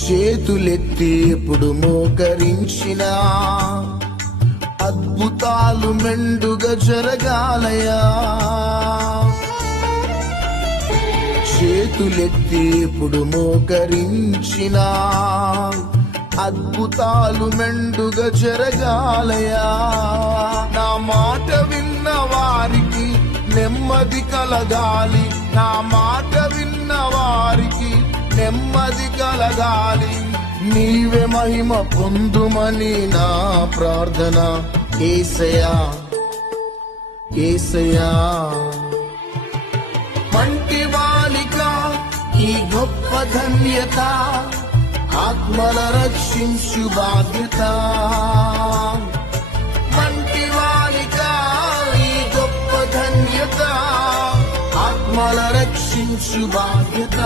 చేతులెత్తి ఎప్పుడు మోకరించిన అద్భుతాలు మెండుగా జరగాలయా. చేతులెత్తి ఎప్పుడు మోకరించిన అద్భుతాలు మెండుగా జరగాలయా. నా మాట విన్న వారికి నెమ్మది కలగాలి, నా మాట విన్న వారికి నెమ్మది కలగాలి. నీవే మహిమ పొందుమని నా ప్రార్థన. యేసయ్యా యేసయ్యా, మంటి బాలిక ఈ గొప్ప ధన్యత, ఆత్మల రక్షించు బాధ్యత. మంటి బాలిక ఈ గొప్ప ధన్యత, ఆత్మల రక్షించు బాధ్యత.